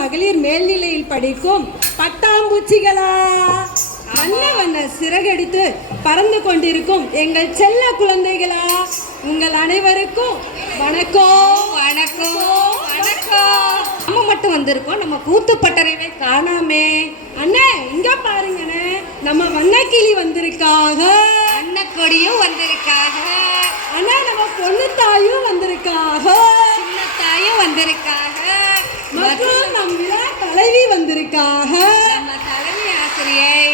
மகளிர் மேல்நிலையில் படிக்கும் பட்டாம்பூச்சிகளா, வண்ண வண்ண சிறகடித்து பறந்து கொண்டிருக்கும் எங்கள் செல்ல குழந்தைகளா, உங்கள் அனைவருக்கும் வணக்கம். வணக்கம் வணக்கம். நம்ம மட்டும் வந்திருக்கோம், நம்ம கூத்துப்பட்டறையை காணாமே. அண்ணே இங்க பாருங்கண்ணே, நம்ம வண்ணக்கிளி வந்திருக்காக, அன்னக்கொடியும் வந்திருக்காக, அண்ணா நம்ம பொண்ணு தாயும் வந்திருக்காக, சின்ன தாயும் வந்திருக்காக, மற்றும் நம்ம தலைவி வந்திருக்காக. நம்ம தலைமை ஆசிரியை,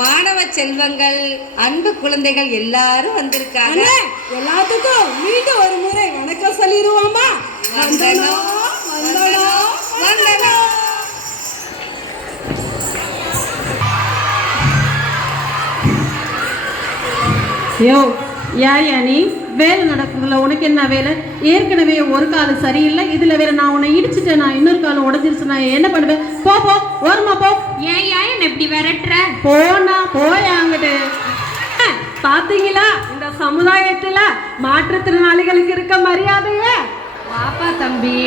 மாணவ செல்வங்கள், அன்பு குழந்தைகள் எல்லாரும் வந்திருக்காங்க. எல்லாத்துக்கும் மீண்டும் ஒரு முறை வணக்கம் சொல்லிடுவோமா? வந்தனம் வந்தனம் வந்தனம். யோ யாயா நீ? வேலை நடக்குதுல, உனக்கு என்ன வேலை? ஏற்கனவே ஒரு காலம் சரியில்லை, இதுல வேற நான் உன்னை இடிச்சுட்டேன், நான் இன்னொரு காலம் உடஞ்சிருச்சு, நான் என்ன பண்ணுவேன்? போ போ, ஓரமா போ. ஏன் என்ன எப்படி விரட்டுற? போனா போயாங்கிட்டு. பாத்தீங்களா இந்த சமுதாயத்துல மாற்றுத்திறனாளிகளுக்கு இருக்க மரியாதையே? பாப்பா தம்பி,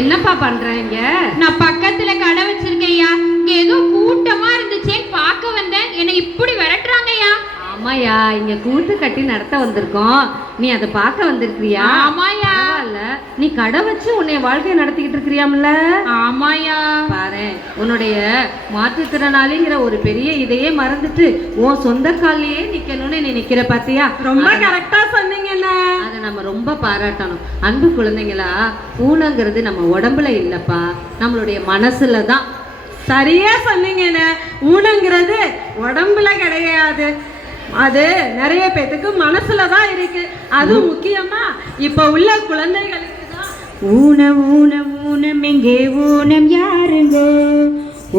என்னப்பா பண்றீங்க? நான் பக்கத்துல கடை வச்சிருக்கேன்யா, இங்க ஏதோ கூட்டமா இருந்துச்சேன்னு பார்க்க வந்தேன், என்னை இப்படி விரட்டுறாங்கய்யா. ஆமாயா, இங்க கூத்து கட்டி நடத்த வந்திருக்கோம், நீ அதை பார்க்க வந்திருக்கிறியா? ஆமாயா. நீ கடை வச்சு உன்னை வாழ்க்கையை நடத்திக்கிட்டு இருக்கிறியாம்ல? ஆமாயா. பாரு, உன்னுடைய மாற்றுத்திறனாளிங்கிற ஒரு பெரிய இதையே மறந்துட்டு உன் சொந்த காலையே நிக்கணும்னு நீ நிக்கிற பாத்தியா? ரொம்ப கரெக்டா சொன்னீங்கல்ல. அதை நம்ம ரொம்ப பாராட்டணும். அன்பு குழந்தைங்களா, ஊனங்கிறது நம்ம உடம்புல இல்லப்பா, நம்மளுடைய மனசுல தான். சரியா சொன்னீங்கண்ணே, ஊனங்கிறது உடம்புல கிடையாது, அது நிறைய பேத்துக்கு மனசுல தான் இருக்கு. அது முக்கியமா இப்ப உள்ள குழந்தைகளுக்கு தான். ஊனம் ஊனம் ஊனம் எங்கே ஊனம் யாருங்கோ,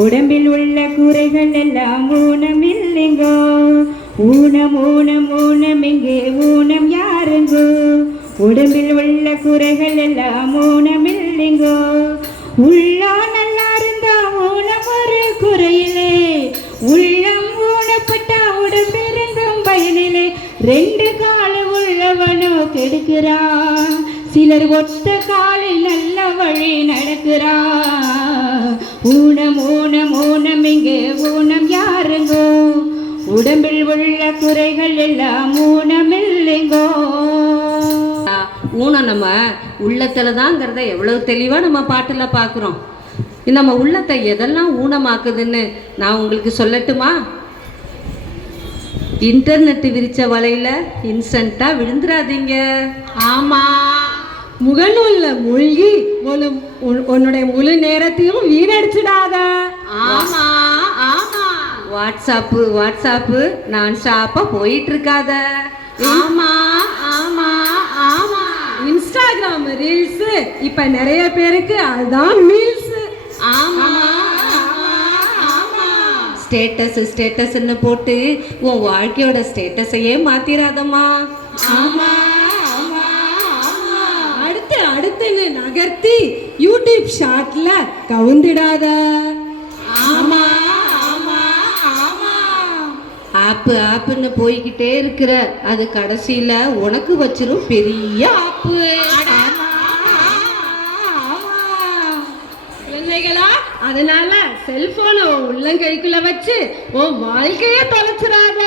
உடம்பில் உள்ள குறைகள் எல்லாம் ஊனம் இல்லைங்கோ. ஊனம் ஊனம் ஊனம் எங்கே ஊனம் யாருங்கோ, உடம்பில் உள்ள குறைகள் எல்லாம் ஊனம் இல்லைங்கோ. உள்ளா நல்லா இருந்தா ஊனம் ஒரு குறையிலே, உள்ளம் ஊனப்பட்டா உடம்பிருந்தும் பயனிலே. ரெண்டு கால உள்ளவனோ கெடுக்கிறான், சிலர் ஒத்த காலில் நல்ல வழி நடக்கிறான். ஊனம் ஊனம் ஊனம் இங்கே ஊனம் யாருங்கோ, உடம்பில் உள்ள குறைகள் எல்லாம் ஊனம் இல்லைங்கோ. ஊனம் நம்ம உள்ளத்துல தாங்கிறத எவ்வளவு தெளிவா நம்ம பாட்டுல பாக்குறோம். நம்ம உள்ளத்தை எதெல்லாம் ஊனமாக்குதுன்னு நான் உங்களுக்கு சொல்லட்டுமா? இன்டர்நெட் விரிச்ச வலையில இன்ஸ்டன்ட்டா விழுந்துடாதீங்க. ஆமா, முகநூல்ல மூழ்கி உன்னுடைய முழு நேரத்தையும் வீணடிச்சிடாத. ஆமா ஆமா, வாட்ஸ்அப்பு நான் ஸ்டாப்பா போயிட்டு இருக்காத. ஆமா ஆமா ஆமா, இன்ஸ்டாகிராம் ரீல்ஸ் இப்ப நிறைய பேருக்கு அதுதான் மீல்ஸ். ஆமா ஸ்டேட்டஸ்ன்னு போட்டு உன் வாழ்க்கையோட ஸ்டேட்டஸையே மாத்திராதம்மா. ஆமா அடுத்துன்னு நகர்த்தி யூடியூப் ஷார்ட்ல கவுந்திடாத. ஆமா ஆப்புன்னு போய்கிட்டே இருக்கிற, அது கடைசியில உனக்கு வச்சிரும் பெரிய ஆப்பு. குழந்தைகளா, அதனால செல்போனை உள்ளங்கைக்குள்ள வச்சு உன் வாழ்க்கைய தொலைச்சிடாத.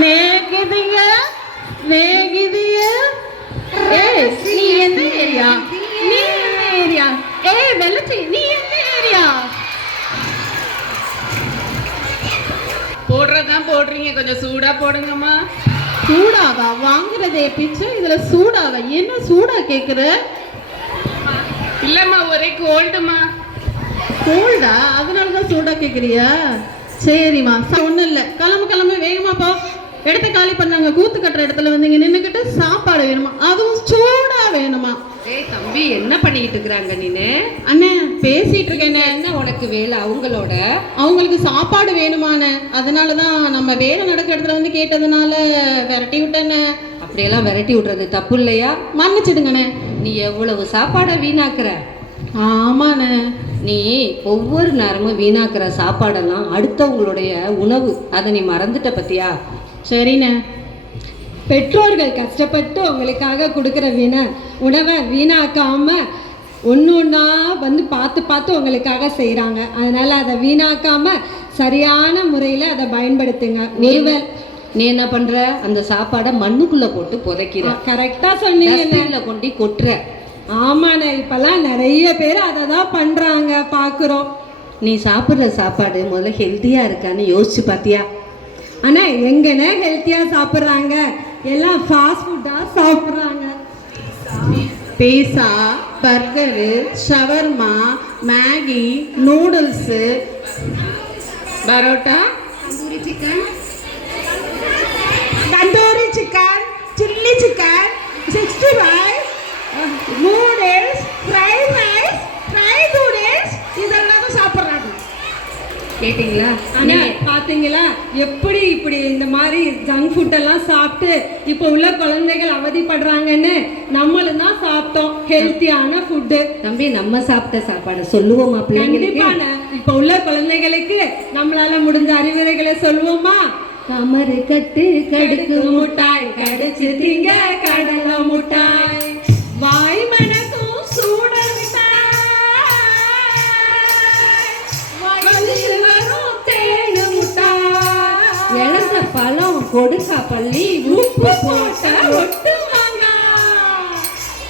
நீ எந்த ஏரியா? நீ எந்த ஏரியா? வெள்ளச்சி, நீ எந்த ஏரியா? போடுறதான் போடுறீங்க, கொஞ்சம் சூடா போடுங்கம்மா. சூடாவா? வாங்குறதே பிச்சு, இதுல சூடாவா? என்ன சூடா கேக்குற? இல்லம்மா, ஒரே கோல்டுமா. கோல்டா? அதனாலதான் சூடா கேக்குறியா? சரிம்மா, ஒண்ணும் இல்ல, கிளம்பு வேகமா போ. இடத்த காலி பண்ணாங்க, கூத்து கட்டுற இடத்துல வந்து இங்க நின்னுக்கிட்டு சாப்பாடு வேணுமா, அதுவும் சூடா வேணுமா? ஏய் தம்பி, என்ன பண்ணிக்கிட்டு இருக்கிறாங்க நீனு? அண்ணே பேசிட்டு இருக்கேன். என்ன உனக்கு வேலை அவங்களோட? அவங்களுக்கு சாப்பாடு வேணுமானே, அதனாலதான் நம்ம வேலை நடக்கிற இடத்துல வந்து கேட்டதுனால விரட்டி விட்டேன்னு. அப்படியெல்லாம் விரட்டி விடுறது தப்பு இல்லையா? மன்னிச்சிடுங்கண்ணே. நீ எவ்வளவு சாப்பாடை வீணாக்குற? ஆமாண்ணே. நீ ஒவ்வொரு நேரமும் வீணாக்குற சாப்பாடெல்லாம் அடுத்தவங்களுடைய உணவு, அதை நீ மறந்துட்ட பத்தியா? சரிண்ணே. பெற்றோர்கள் கஷ்டப்பட்டு உங்களுக்காக கொடுக்குற உணவை வீணாக்காம ஒன்று ஒன்றா வந்து பார்த்து பார்த்து உங்களுக்காக செய்கிறாங்க. அதனால் அதை வீணாக்காம சரியான முறையில் அதை பயன்படுத்துங்க. நீ என்ன பண்ற? அந்த சாப்பாடை மண்ணுக்குள்ள போட்டு புதைக்கிற. கரெக்டாக சொன்னீங்க. கொண்டு கொட்டுற. ஆமாண்ணே, இப்பெல்லாம் நிறைய பேர் அதை தான் பண்ணுறாங்க, பார்க்குறோம். நீ சாப்பிட்ற சாப்பாடு முதல்ல ஹெல்த்தியாக இருக்கான்னு யோசிச்சு பார்த்தியா? ஆனால் எங்கண்ணே ஹெல்த்தியாக சாப்பிட்றாங்க? எல்லாம் ஃபாஸ்ட் ஃபுட்டாக சாப்பிட்றாங்க. Pizza, burger, shawarma, Maggi, noodles, parotta, tandoori chicken, chilli chicken, 65, noodles, fried rice, fried noodles இதெல்லாம் சாப்பிட்றாங்க. கேட்டிங்களா? பார்த்தீங்களா எப்படி இப்படி இந்த மாதிரி ஜங்க் ஃபுட்டெல்லாம் சாப்பிட்டு இப்போ உள்ள குழந்தைகள் அவதிப்படுறாங்கன்னு நம்மளும் தான் சாப்பிட்டோம் ஹெல்த்தியான ஃபுட்டு. தம்பி, நம்ம சாப்பிட்ட சாப்பாடு சொல்லுவோமா பிள்ளைங்களுக்கு? இப்போ உள்ள குழந்தைகளுக்கு நம்மளால முடிஞ்ச அறிவுரைகளை சொல்லுவோமா? கமரு கட்டு கடுக்கு முட்டாய், கடிச்சு திங்க கடலை முட்டாய், வாய் மணக்கும் சூட இழந்த பழம் கொடுக்கா பள்ளி உப்பு போட்ட ஒட்டு வாங்க,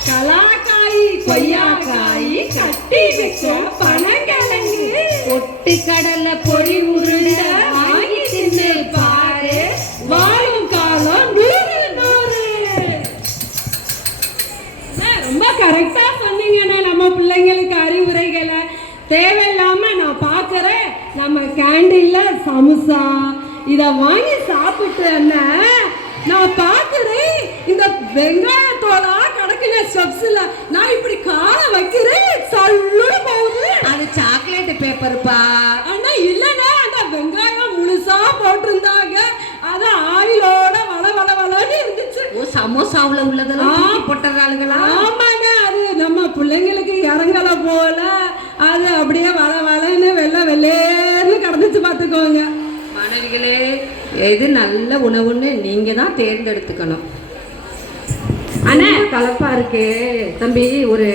கலாக்காய் கொய்யாக்காய் கட்டி வச்ச பனங்கிழங்கு, ஒட்டு கடலை பொறி உருண்ட வாங்கி தின்னு பாரு, வாழும் காலம் 100. ரொம்ப கரெக்டா சொன்னீங்கண்ணே. நம்ம பிள்ளைங்களுக்கு அறிவுரைகளை தேவையில்லாம நான் பார்க்குறேன். நம்ம கேண்டீன்ல சமோசா இதை வாங்கி சாப்பிட்டு நான் பார்க்குறேன், இந்த வெங்காயத்தோட கிடக்குல ஸ்டெப்ஸ்ல நான் இப்படி காலை வைக்கிறேன், சல்லு போகுது. அது சாக்லேட் பேப்பர்ப்பா. ஆனா இல்லைன்னா அந்த வெங்காயம் முழுசா போட்டிருந்தாங்க, அது ஆயிலோட வளன்னு இருந்துச்சு. ஓ, சமோசாவில் உள்ளதெல்லாம் போட்டுறாளுங்களா? ஆமாங்க, அது நம்ம பிள்ளைங்களுக்கு இறங்கல போல அது அப்படியே வளன்னு வெள்ளேன்னு கிடந்துச்சு. பார்த்துக்கோங்க மாணவிகளே, எது நல்ல உணவுன்னு நீங்க தான் தேர்ந்தெடுத்துக்கணும். அண்ணா, கலப்பா இருக்கு தம்பி, ஒரு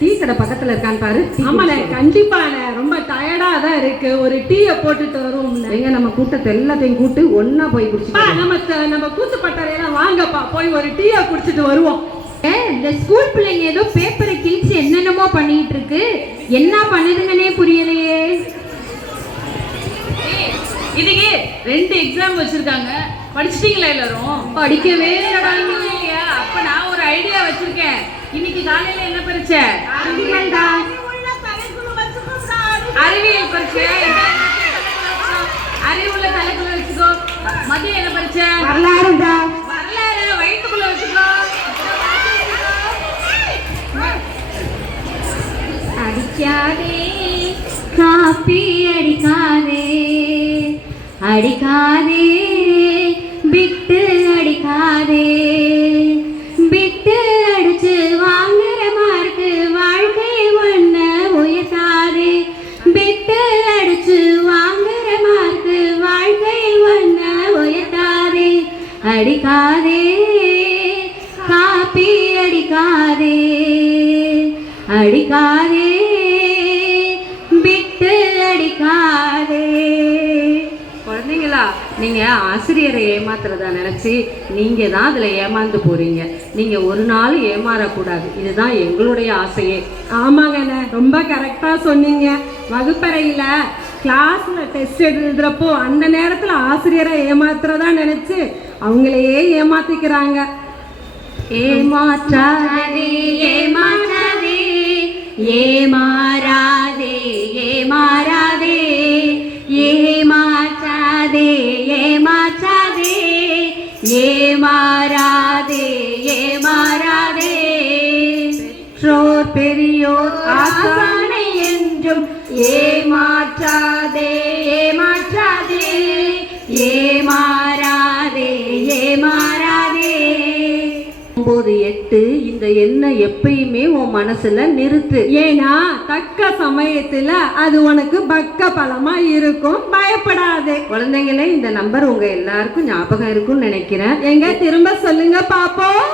டீ கடை பக்கத்துல இருக்கான்னு பாரு. ஆமாண்ணே, கண்டிப்பாண்ணே, ரொம்ப டயர்டா தான் இருக்கு, ஒரு டீயை போட்டுட்டு வருவோம். எங்க நம்ம கூட்டத்தை எல்லாத்தையும் கூட்டு ஒன்னா போய் குடிச்சு நம்ம கூத்து பட்டாரையெல்லாம் வாங்கப்பா, போய் ஒரு டீயை குடிச்சிட்டு வருவோம். இந்த ஸ்கூல் பிள்ளைங்க ஏதோ பேப்பரை கிழிச்சு என்னென்னமோ பண்ணிட்டு இருக்கு, என்ன பண்ணுதுங்கன்னே புரியலையே. இதுக்கு 2 எக்ஸாம் வச்சிருக்காங்க, படிச்சிட்டீங்களா எல்லாரும்? படிக்கவே இல்லையா? அப்ப நான் ஒரு ஐடியா வச்சிருக்கேன். இன்னைக்கு காலையில என்ன பரீட்சை? அறிவியல் பரீட்சை. அறிவுள்ள தலைக்குள்ள வச்சுக்கோ. மதியம் என்ன பரீட்சை? வரலாறு வயிற்றுக்குள்ள வச்சுக்கோ. அடிக்காதே காப்பி அடிக்காதே, அடிக்காதே பிட்டு அடிக்காதே, பிட்டு அடிச்சு வாங்குற மார்க்கு வாழ்க்கை ஒன்ன உயர்த்தாதே, பிட்டு அடிச்சு வாங்குற மார்க்கு வாழ்க்கை ஒன்ன உயர்த்தாதே, அடிக்காதே காப்பி அடிக்காதே, அடிக்காதே பிட்டு அடிக்காதே. குழந்தைங்களா, நீங்க ஆசிரியரை ஏமாத்துறதா நினைச்சு நீங்க தான் அதுல ஏமாந்து போறீங்க. நீங்க ஒரு நாள் ஏமாறக்கூடாது, இதுதான் எங்களுடைய ஆசையே. ஆமாங்கண்ணே, ரொம்ப கரெக்டா சொன்னீங்க. வகுப்பறையில கிளாஸ்ல டெஸ்ட் எழுதுறப்போ அந்த நேரத்துல ஆசிரியரை ஏமாத்துறதா நினைச்சு அவங்களையே ஏமாத்திக்கிறாங்க. ஏமாற்றாதே ஏமாற்றாதே ஏமாறாதே ஏமாறாதே, ஏமாற்றாதே ஏமாற்றாதே ஏமாறாதே ஏமாறாதே, பெற்றோர் பெரியோர் ஆசானை என்றும் ஏமாற்றாதே ஏமாற்றாதே ஏமாறாதே ஏமாறாதே. 9, 8 இந்த எண்ணெய் எப்பயுமே உன் மனசுல நிறுத்து. ஏன்னா தக்க சமயத்துல அது உனக்கு பக்க பலமா இருக்கும், பயப்படாதே. குழந்தைங்களே, இந்த நம்பர் உங்க எல்லாருக்கும் ஞாபகம் இருக்கும்னு நினைக்கிறேன். எங்க திரும்ப சொல்லுங்க பாப்போம்.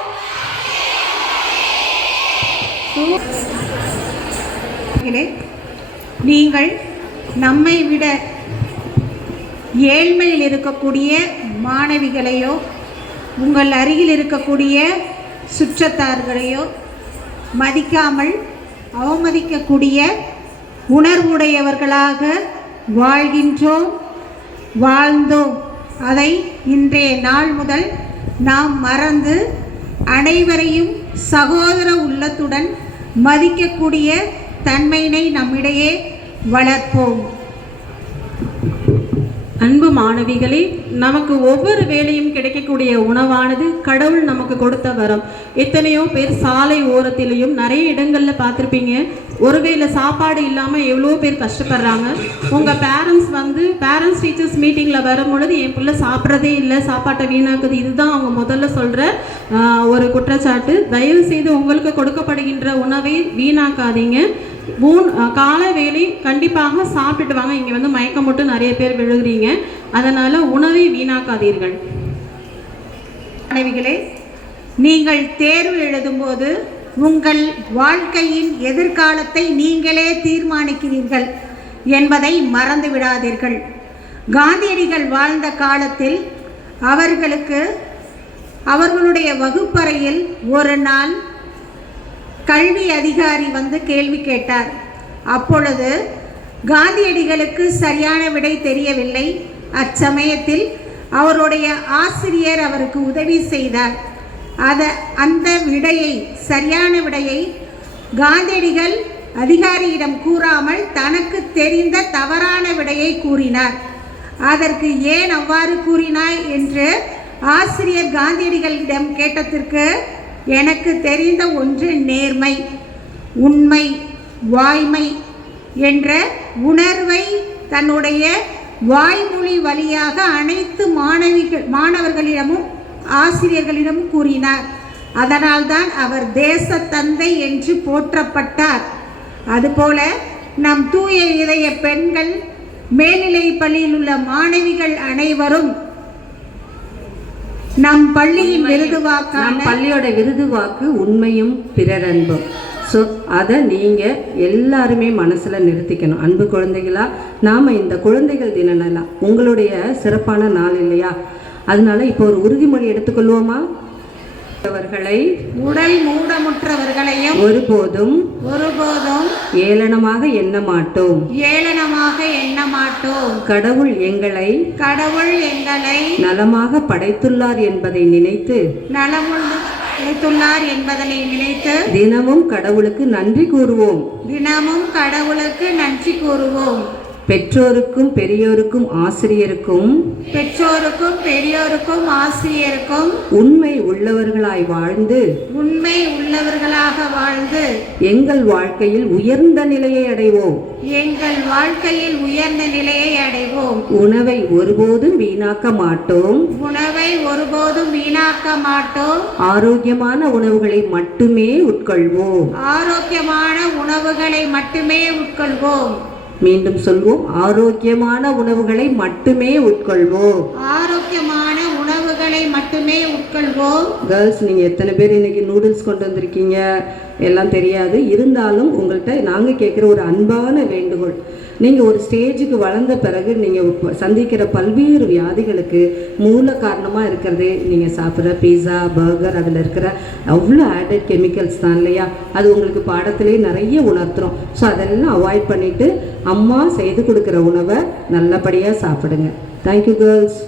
நீங்கள் நம்மை விட ஏழ்மையில் இருக்கக்கூடிய மாணவிகளையோ உங்கள் அருகில் இருக்கக்கூடிய சுற்றத்தார்களையோ மதிக்காமல் அவமதிக்கக்கூடிய உணர்வுடையவர்களாக வாழ்ந்தோம். அதை இன்றைய நாள் முதல் நாம் மறந்து அனைவரையும் சகோதர உள்ளத்துடன் மதிக்கக்கூடிய தன்மையினை நம்மிடையே வளர்ப்போம். அன்பு மாணவிகளே, நமக்கு ஒவ்வொரு வேளையும் கிடைக்கக்கூடிய உணவானது கடவுள் நமக்கு கொடுத்த வரம். எத்தனையோ பேர் சாலை ஓரத்திலையும் நிறைய இடங்களில் பார்த்துருப்பீங்க, ஒருவேளை சாப்பாடு இல்லாமல் எவ்வளோ பேர் கஷ்டப்படுறாங்க. உங்கள் பேரண்ட்ஸ் டீச்சர்ஸ் மீட்டிங்கில் வரும்பொழுது என் பிள்ளை சாப்பிட்றதே இல்லை, சாப்பாட்டை வீணாக்குது, இதுதான் அவங்க முதல்ல சொல்கிற ஒரு குற்றச்சாட்டு. தயவு செய்து உங்களுக்கு கொடுக்கப்படுகின்ற உணவை வீணாக்காதீங்க. காலை வேலை கண்டிப்பாக சாப்பிட்டுட்டு வாங்க. இங்கே வந்து மயக்கம் மட்டும் நிறைய பேர் விழுகிறீங்க, அதனால் உணவை வீணாக்காதீர்கள். மாணவிகளே, நீங்கள் தேர்வு எழுதும்போது உங்கள் வாழ்க்கையின் எதிர்காலத்தை நீங்களே தீர்மானிக்கிறீர்கள் என்பதை மறந்து விடாதீர்கள். காந்தியடிகள் வாழ்ந்த காலத்தில் அவர்களுடைய வகுப்பறையில் ஒரு நாள் கல்வி அதிகாரி வந்து கேள்வி கேட்டார். அப்பொழுது காந்தியடிகளுக்கு சரியான விடை தெரியவில்லை. அச்சமயத்தில் அவருடைய ஆசிரியர் அவருக்கு உதவி செய்தார். அந்த சரியான விடையை காந்தியடிகள் அதிகாரியிடம் கூறாமல் தனக்கு தெரிந்த தவறான விடையை கூறினார். அதற்கு ஏன் அவ்வாறு கூறினாய் என்று ஆசிரியர் காந்தியடிகளிடம் கேட்டதற்கு, எனக்கு தெரிந்த ஒன்று நேர்மை, உண்மை, வாய்மை என்ற உணர்வை தன்னுடைய வாய்மொழி வழியாக அனைத்து மாணவர்களிடமும் ஆசிரியர்களிடமும் கூறினார். அதனால்தான் அவர் தேச தந்தை என்று போற்றப்பட்டார். அதுபோல நம் தூய இதய பெண்கள், மேல்நிலை பள்ளியில் உள்ள மாணவிகள் அனைவரும் நம் பள்ளியின் பள்ளியோட விருதுவாக்கு உண்மையும் பிறரன்பும். ஸோ அதை நீங்கள் எல்லாருமே மனசில் நிறுத்திக்கணும். அன்பு குழந்தைகளா, நாம் இந்த குழந்தைகள் தினம் உங்களுடைய சிறப்பான நாள் இல்லையா? அதனால இப்போ ஒரு உறுதிமொழி எடுத்துக்கொள்வோமா? அவர்களை உடல் மூடமுற்றவர்களையும் ஒருபோதும் ஏளனமாக எண்ண மாட்டோம். கடவுள் எங்களை நலமாக படைத்துள்ளார் என்பதை நினைத்து தினமும் கடவுளுக்கு நன்றி கூறுவோம். பெற்றோருக்கும் பெரியோருக்கும் ஆசிரியருக்கும் உண்மை உள்ளவர்களாக வாழ்ந்து எங்கள் வாழ்க்கையில் உயர்ந்த நிலையை அடைவோம். உணவை ஒருபோதும் வீணாக்க மாட்டோம். ஆரோக்கியமான உணவுகளை மட்டுமே உட்கொள்வோம். மீண்டும் சொல்வோம், ஆரோக்கியமான உணவுகளை மட்டுமே உட்கொள்வோம். கேர்ள்ஸ், நீங்கள் எத்தனை பேர் இன்னைக்கு நூடுல்ஸ் கொண்டு வந்திருக்கீங்க எல்லாம் தெரியாது. இருந்தாலும் உங்கள்கிட்ட நாங்கள் கேட்குற ஒரு அன்பான வேண்டுகோள், நீங்கள் ஒரு ஸ்டேஜுக்கு வளர்ந்த பிறகு நீங்கள் சந்திக்கிற பல்வேறு வியாதிகளுக்கு மூல காரணமாக இருக்கிறதே நீங்கள் சாப்பிட்ற பீஸா, பர்கர், அதில் இருக்கிற அவ்வளோ ஆடட் கெமிக்கல்ஸ் தான் இல்லையா? அது உங்களுக்கு பாடத்திலே நிறைய உணர்த்துறோம். ஸோ அதெல்லாம் அவாய்ட் பண்ணிவிட்டு அம்மா செய்து கொடுக்குற உணவை நல்லபடியாக சாப்பிடுங்க. Thank you girls.